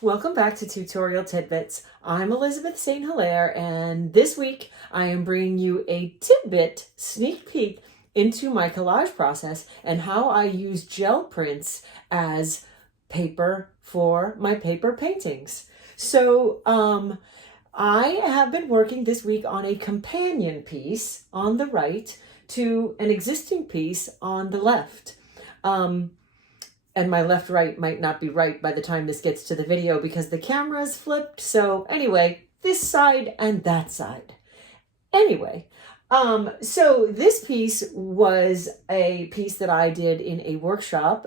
Welcome back to Tutorial Tidbits. I'm Elizabeth St. Hilaire, and this week I am bringing you a tidbit sneak peek into my collage process and how I use gel prints as paper for my paper paintings. So I have been working this week on a companion piece on the right to an existing piece on the left. And my left-right might not be right by the time this gets to the video because the camera is flipped. So anyway, this side and that side. Anyway, so this piece was a piece that I did in a workshop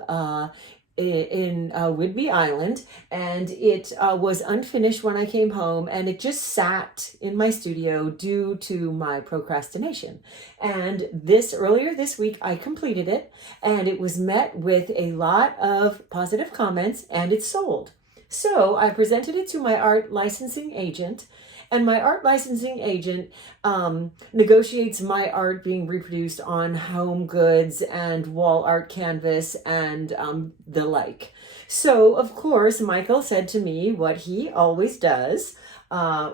in Whidbey Island, and it was unfinished when I came home, and it just sat in my studio due to my procrastination. And earlier this week I completed it, and it was met with a lot of positive comments, and it sold. So I presented it to my art licensing agent, and my art licensing agent negotiates my art being reproduced on home goods and wall art canvas and the like. So, of course, Michael said to me what he always does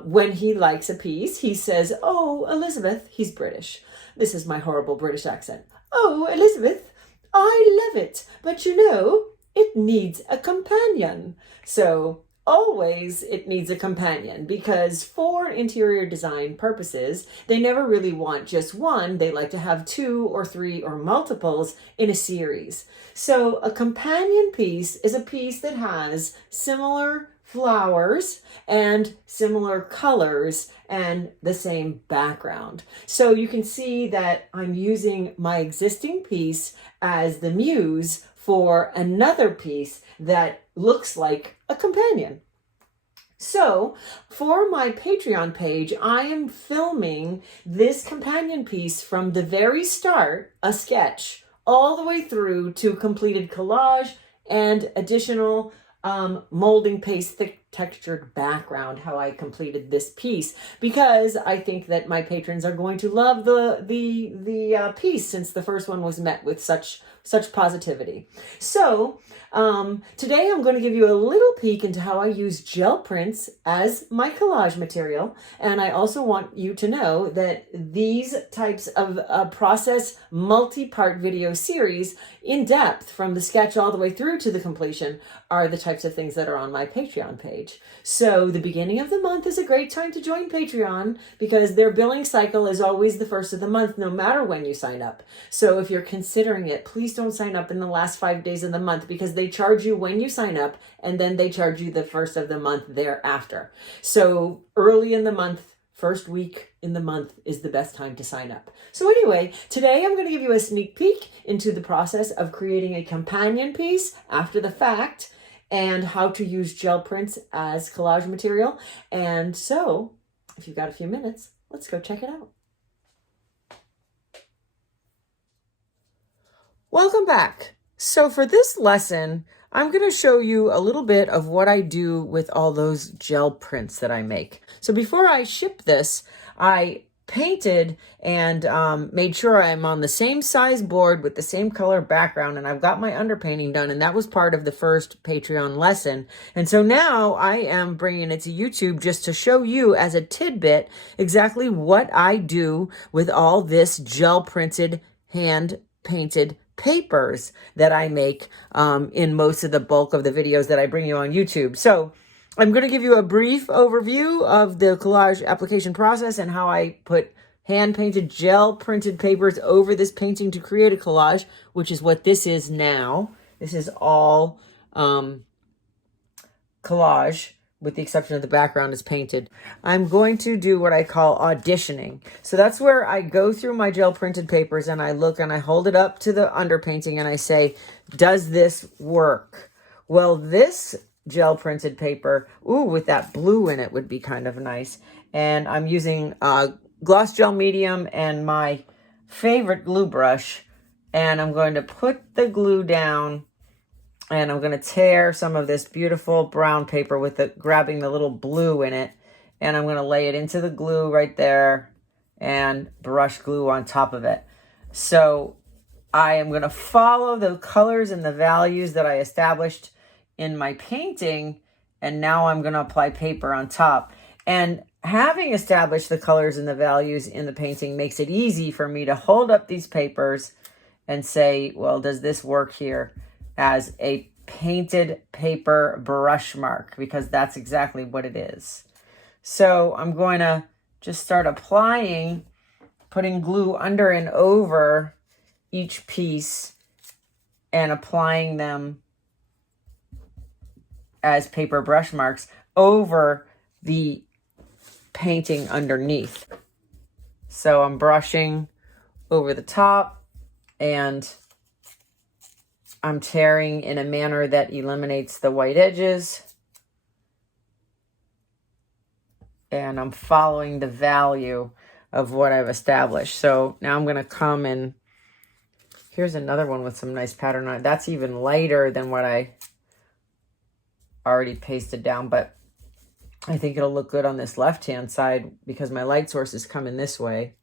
when he likes a piece. He says, "Oh, Elizabeth," he's British. This is my horrible British accent. "Oh, Elizabeth, I love it, but you know, it needs a companion." So always it needs a companion, because for interior design purposes, they never really want just one. They like to have 2 or 3 or multiples in a series. So a companion piece is a piece that has similar flowers and similar colors and the same background. So you can see that I'm using my existing piece as the muse for another piece that looks like a companion. So for my Patreon page, I am filming this companion piece from the very start, a sketch, all the way through to completed collage and additional molding paste thick textured background, how I completed this piece, because I think that my patrons are going to love the piece, since the first one was met with such positivity. So today I'm going to give you a little peek into how I use gel prints as my collage material. And I also want you to know that these types of process multi-part video series, in depth from the sketch all the way through to the completion, are the types of things that are on my Patreon page. So the beginning of the month is a great time to join Patreon, because their billing cycle is always the first of the month, no matter when you sign up. So if you're considering it, please don't sign up in the last 5 days of the month, because they charge you when you sign up, and then they charge you the first of the month thereafter. So early in the month, first week in the month is the best time to sign up. So anyway, today I'm going to give you a sneak peek into the process of creating a companion piece after the fact, and how to use gel prints as collage material. And so, if you've got a few minutes, let's go check it out. Welcome back. So for this lesson, I'm going to show you a little bit of what I do with all those gel prints that I make. So before I ship this, I painted and made sure I'm on the same size board with the same color background, and I've got my underpainting done, and that was part of the first Patreon lesson. And so now I am bringing it to YouTube just to show you as a tidbit exactly what I do with all this gel printed, hand painted papers that I make in most of the bulk of the videos that I bring you on YouTube. So I'm going to give you a brief overview of the collage application process and how I put hand-painted gel-printed papers over this painting to create a collage, which is what this is now. This is all collage, with the exception of the background is painted. I'm going to do what I call auditioning. So that's where I go through my gel-printed papers and I look and I hold it up to the underpainting and I say, does this work? Well, this gel printed paper, ooh, with that blue in it would be kind of nice. And I'm using gloss gel medium and my favorite glue brush, and I'm going to put the glue down, and I'm going to tear some of this beautiful brown paper with grabbing the little blue in it, and I'm going to lay it into the glue right there and brush glue on top of it. So I am going to follow the colors and the values that I established in my painting, and now I'm going to apply paper on top. And having established the colors and the values in the painting makes it easy for me to hold up these papers and say, well, does this work here as a painted paper brush mark? Because that's exactly what it is. So I'm going to just start applying, putting glue under and over each piece and applying them as paper brush marks over the painting underneath. So I'm brushing over the top and I'm tearing in a manner that eliminates the white edges. And I'm following the value of what I've established. So now I'm going to come and here's another one with some nice pattern on it. That's even lighter than what I already pasted down, but I think it'll look good on this left-hand side because my light source is coming this way.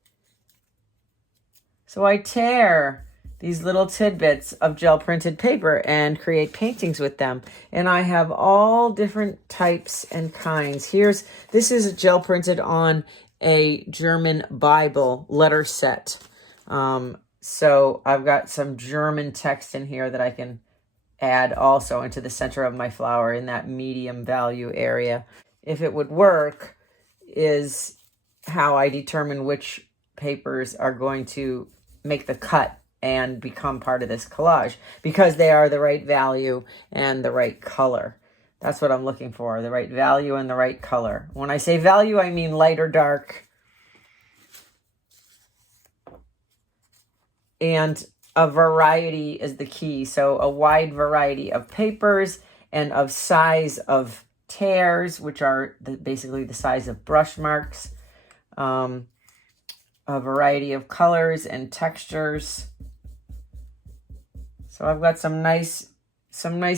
So I tear these little tidbits of gel printed paper and create paintings with them. And I have all different types and kinds. This is gel printed on a German Bible letter set. So I've got some German text in here that I can add also into the center of my flower in that medium value area. If it would work is how I determine which papers are going to make the cut and become part of this collage because they are the right value and the right color. That's what I'm looking for, the right value and the right color. When I say value, I mean light or dark. And a variety is the key. So a wide variety of papers and of size of tears, which are basically the size of brush marks. A variety of colors and textures. So I've got some nice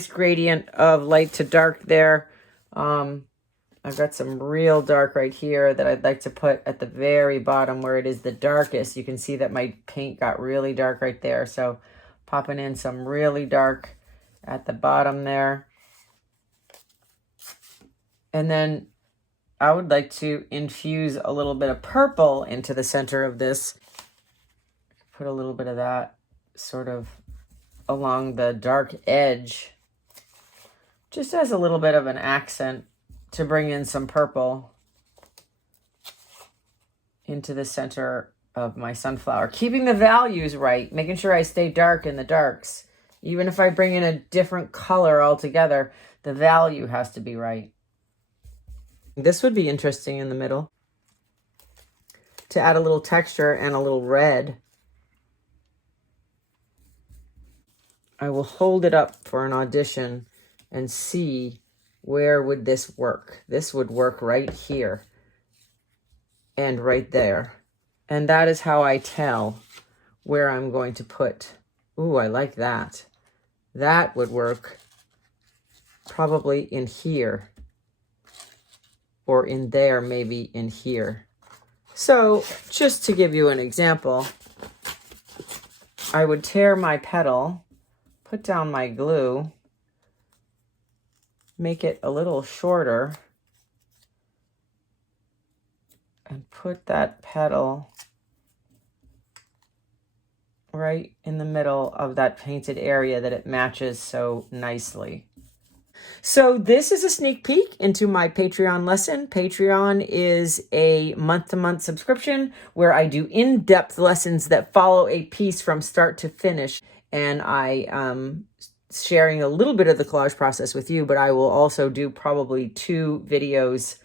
gradient of light to dark there. I've got some real dark right here that I'd like to put at the very bottom where it is the darkest. You can see that my paint got really dark right there. So popping in some really dark at the bottom there. And then I would like to infuse a little bit of purple into the center of this. Put a little bit of that sort of along the dark edge, just as a little bit of an accent to bring in some purple into the center of my sunflower. Keeping the values right, making sure I stay dark in the darks. Even if I bring in a different color altogether, the value has to be right. This would be interesting in the middle to add a little texture and a little red. I will hold it up for an audition and see where would this work. This would work right here and right there. And that is how I tell where I'm going to put. Ooh, I like that. That would work probably in here or in there, maybe in here. So just to give you an example, I would tear my petal, put down my glue, make it a little shorter, and put that petal right in the middle of that painted area that it matches so nicely. So this is a sneak peek into my Patreon lesson. Patreon is a month-to-month subscription where I do in-depth lessons that follow a piece from start to finish. And I sharing a little bit of the collage process with you, but I will also do probably 2 videos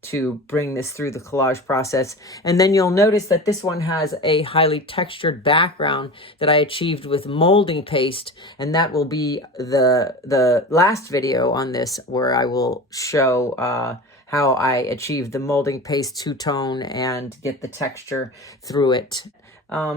to bring this through the collage process. And then you'll notice that this one has a highly textured background that I achieved with molding paste. And that will be the last video on this, where I will show how I achieved the molding paste two-tone and get the texture through it.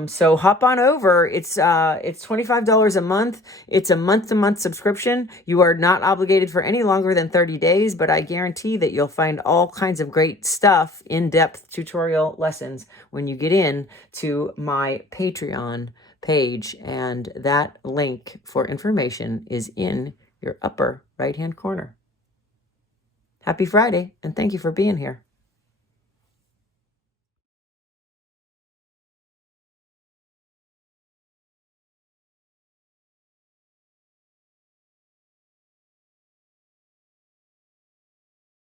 So hop on over. It's $25 a month. It's a month-to-month subscription. You are not obligated for any longer than 30 days, but I guarantee that you'll find all kinds of great stuff, in-depth tutorial lessons when you get in to my Patreon page, and that link for information is in your upper right-hand corner. Happy Friday, and thank you for being here.